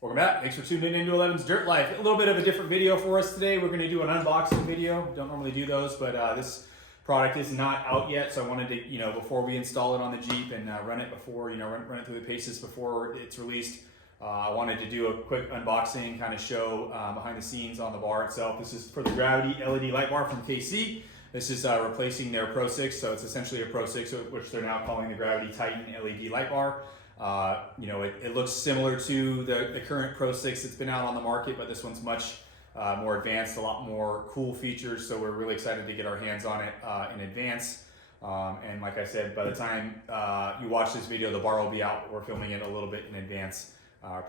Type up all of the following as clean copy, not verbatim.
Welcome back. Thanks for tuning into 11's Dirt Life. A little bit of a different video for us today. We're going to do an unboxing video. Don't normally do those, but this product is not out yet, so I wanted to, before we install it on the Jeep and run it before, run it through the paces before it's released. I wanted to do a quick unboxing, kind of show behind the scenes on the bar itself. This is for the Gravity LED light bar from KC. This is replacing their Pro 6, so it's essentially a Pro 6, which they're now calling the Gravity Titan LED light bar. It looks similar to the current Pro 6 that's been out on the market, but this one's much more advanced, a lot more cool features, so we're really excited to get our hands on it in advance. And like I said, by the time you watch this video, the bar will be out. We're filming it a little bit in advance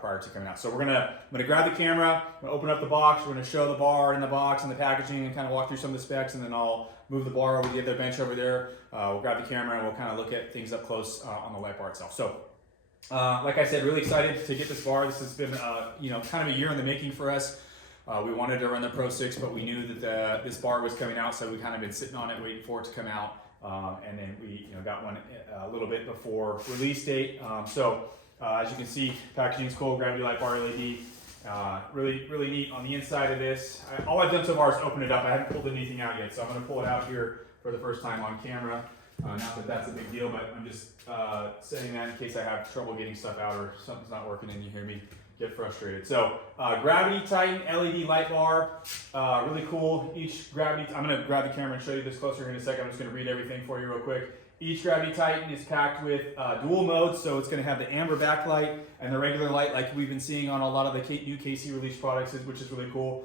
prior to coming out. So I'm gonna grab the camera, I'm gonna open up the box, we're gonna show the bar in the box and the packaging and kind of walk through some of the specs, and then I'll move the bar over the other bench over there. We'll grab the camera and we'll kind of look at things up close on the light bar itself. So like I said, really excited to get this bar. This has been kind of a year in the making for us. We wanted to run the Pro 6, but we knew that this bar was coming out, so we kind of been sitting on it waiting for it to come out. And then we got one a little bit before release date. As you can see, packaging is cool, Gravity Light Bar LED. Really neat on the inside of this. All I've done so far is open it up. I haven't pulled anything out yet, so I'm going to pull it out here for the first time on camera. Not that that's a big deal, but I'm just saying that in case I have trouble getting stuff out or something's not working and you hear me get frustrated. So Gravity Titan LED light bar, really cool. Each Gravity, I'm going to grab the camera and show you this closer here in a second. I'm just going to read everything for you real quick. Each Gravity Titan is packed with dual modes, so it's going to have the amber backlight and the regular light like we've been seeing on a lot of the new KC release products, which is really cool.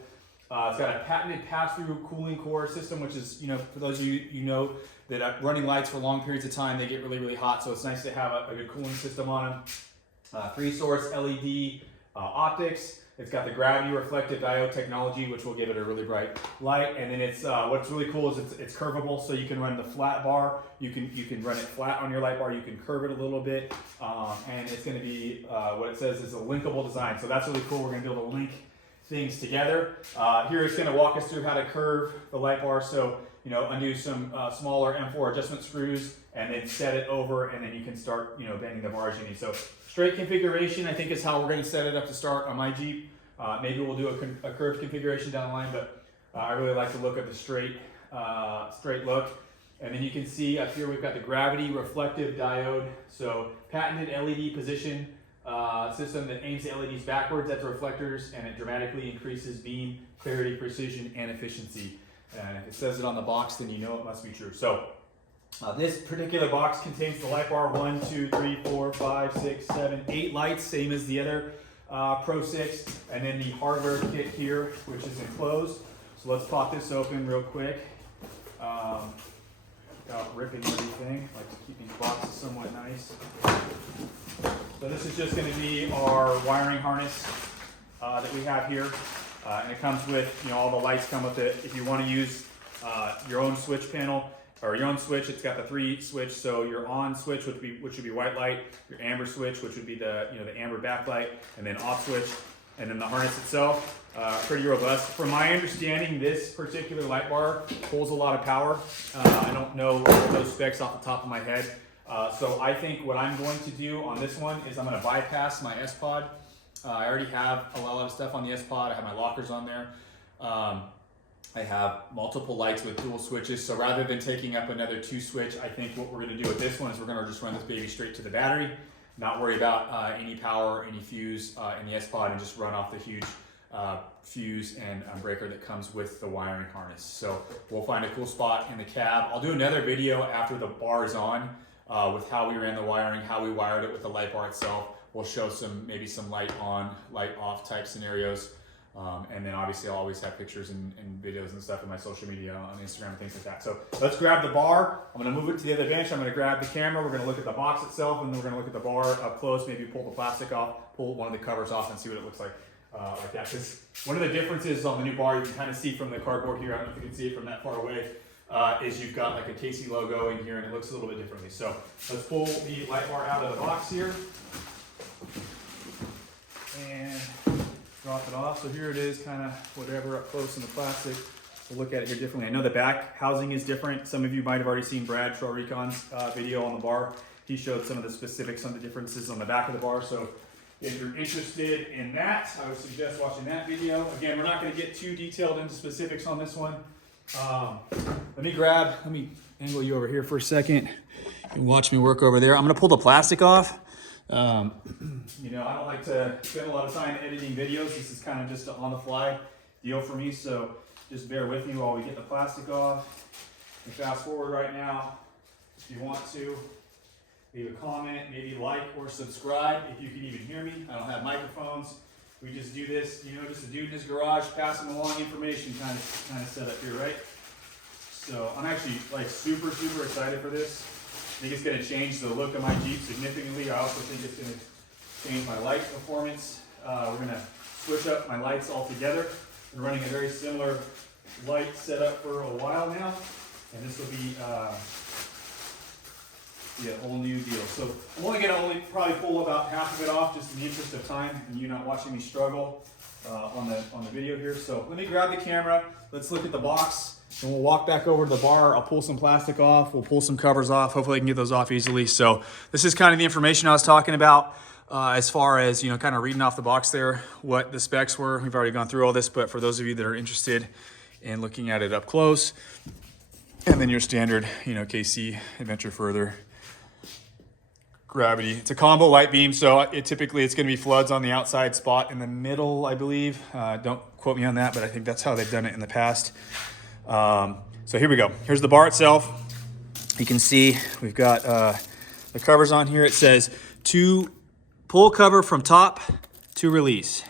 It's got a patented pass-through cooling core system, which is, for those of you that running lights for long periods of time, they get really hot, so it's nice to have a good cooling system on them. 3-source LED optics. It's got the gravity reflective diode technology, which will give it a really bright light. And then it's what's really cool is it's curvable, so you can run the flat bar. You can run it flat on your light bar. You can curve it a little bit, and it's going to be what it says is a linkable design. So that's really cool. We're going to be able to link things together. Here it's going to walk us through how to curve the light bar. So undo some smaller M4 adjustment screws, and then set it over, and then you can start bending the bar as you need. So straight configuration, I think, is how we're going to set it up to start on my Jeep. Maybe we'll do a curved configuration down the line, but I really like the look of the straight look. And then you can see up here we've got the gravity reflective diode. So patented LED position system that aims the LEDs backwards at the reflectors, and it dramatically increases beam clarity, precision, and efficiency. And if it says it on the box, then you know it must be true. So this particular box contains the light bar 1, 2, 3, 4, 5, 6, 7, 8 lights, same as the other Pro 6, and then the hardware kit here, which is enclosed. So let's pop this open real quick without ripping everything. I like to keep these boxes somewhat nice. So this is just going to be our wiring harness that we have here, and it comes with, all the lights come with it. If you want to use your own switch panel, or your own switch, it's got the 3 switch. So your on switch, which would be white light, your amber switch, which would be the amber backlight, and then off switch, and then the harness itself, pretty robust. From my understanding, this particular light bar pulls a lot of power. I don't know those specs off the top of my head. So I think what I'm going to do on this one is I'm going to bypass my S-Pod. I already have a lot of stuff on the S-Pod. I have my lockers on there. I have multiple lights with dual switches, so rather than taking up another 2 switch, I think what we're going to do with this one is we're going to just run this baby straight to the battery, not worry about any power, any fuse in the S-Pod, and just run off the huge fuse and breaker that comes with the wiring harness. So we'll find a cool spot in the cab. I'll do another video after the bar is on with how we ran the wiring, how we wired it with the light bar itself. We'll show maybe some light on, light off type scenarios. And then obviously I'll always have pictures and videos and stuff in my social media on Instagram and things like that. So let's grab the bar. I'm going to move it to the other bench. I'm going to grab the camera. We're going to look at the box itself, and then we're going to look at the bar up close, maybe pull the plastic off, pull one of the covers off, and see what it looks like that. Because one of the differences on the new bar, you can kind of see from the cardboard here, I don't know if you can see it from that far away, is you've got like a KC logo in here, and it looks a little bit differently. So let's pull the light bar out of the box here. And drop it off. So here it is, kind of whatever up close in the plastic. We'll look at it here differently. I know the back housing is different. Some of you might have already seen Brad Trail Recon's video on the bar. He showed some of the specifics on the differences on the back of the bar. So If you're interested in that, I would suggest watching that video. Again, we're not going to get too detailed into specifics on this one. Let me angle you over here for a second. You can watch me work over there. I'm going to pull the plastic off. You know, I don't like to spend a lot of time editing videos. This is kind of just an on-the-fly deal for me, so just bear with me while we get the plastic off. And fast forward right now, if you want to. Leave a comment, maybe like or subscribe if you can even hear me. I don't have microphones. We just do this, you know, just a dude in his garage passing along information kind of setup here, right? So I'm actually like super excited for this. I think it's going to change the look of my Jeep significantly. I also think it's going to change my light performance. We're going to switch up my lights altogether. Been running a very similar light setup for a while now, and this will be a whole new deal. So I'm only going to probably pull about half of it off just in the interest of time and you not watching me struggle on the video here. So let me grab the camera. Let's look at the box and we'll walk back over to the bar. I'll pull some plastic off. We'll pull some covers off. Hopefully I can get those off easily. So this is kind of the information I was talking about as far as, you know, kind of reading off the box there, what the specs were. We've already gone through all this, but for those of you that are interested in looking at it up close, and then your standard, you know, KC Adventure Further gravity. It's a combo light beam, so it's going to be floods on the outside spot in the middle, I believe. Don't quote me on that, but I think that's how they've done it in the past. So here we go. Here's the bar itself. You can see we've got the covers on here. It says to pull cover from top to release.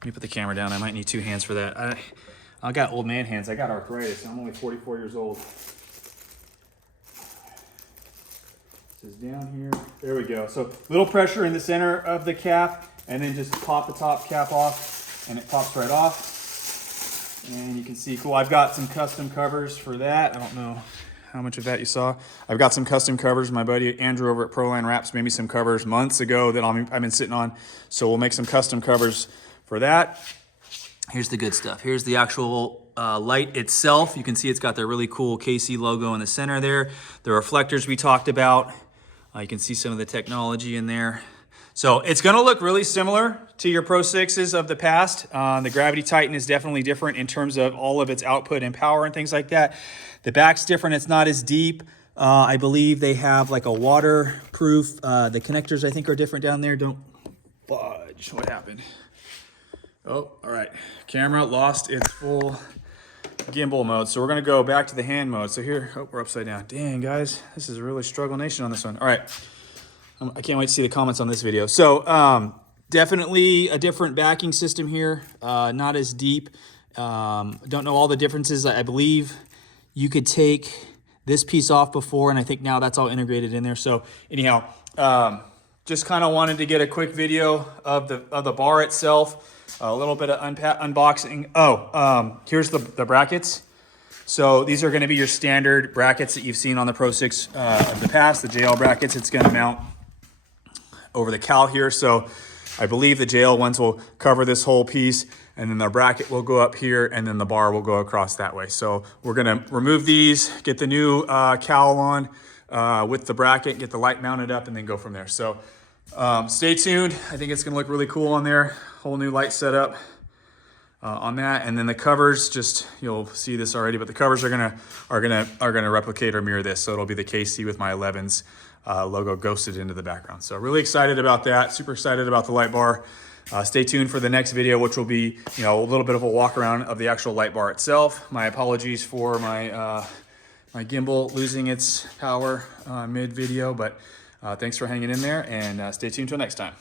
Let me put the camera down. I might need two hands for that. I got old man hands. I got arthritis. I'm only 44 years old. This is down here. There we go. So little pressure in the center of the cap, and then just pop the top cap off, and it pops right off. And you can see, cool. I've got some custom covers for that. I don't know how much of that you saw. I've got some custom covers. My buddy Andrew over at Proline Wraps made me some covers months ago that I've been sitting on. So we'll make some custom covers for that. Here's the good stuff. Here's the actual light itself. You can see it's got the really cool KC logo in the center there. The reflectors we talked about. You can see some of the technology in there. So it's going to look really similar to your Pro 6s of the past. The Gravity Titan is definitely different in terms of all of its output and power and things like that. The back's different. It's not as deep. I believe they have like a waterproof. The connectors, I think, are different down there. Don't fudge. What happened? Oh, all right. Camera lost its full gimbal mode. So we're going to go back to the hand mode. So here, oh, we're upside down. Dang, guys. This is a really struggle nation on this one. All right. I can't wait to see the comments on this video. So definitely a different backing system here. Not as deep. Don't know all the differences. I believe you could take this piece off before, and I think now that's all integrated in there. So anyhow, just kind of wanted to get a quick video of the bar itself. A little bit of unboxing. Oh, here's the brackets. So these are going to be your standard brackets that you've seen on the Pro 6 of the past, the JL brackets. It's going to mount over the cowl here. So I believe the JL ones will cover this whole piece, and then the bracket will go up here, and then the bar will go across that way. So we're going to remove these, get the new cowl on with the bracket, get the light mounted up, and then go from there. So stay tuned. I think it's going to look really cool on there. Whole new light setup on that, and then the covers. Just you'll see this already, but the covers are gonna replicate or mirror this. So it'll be the KC with my 11s logo ghosted into the background. So really excited about that. Super excited about the light bar. Stay tuned for the next video, which will be a little bit of a walk around of the actual light bar itself. My apologies for my my gimbal losing its power mid video, but thanks for hanging in there, and stay tuned till next time.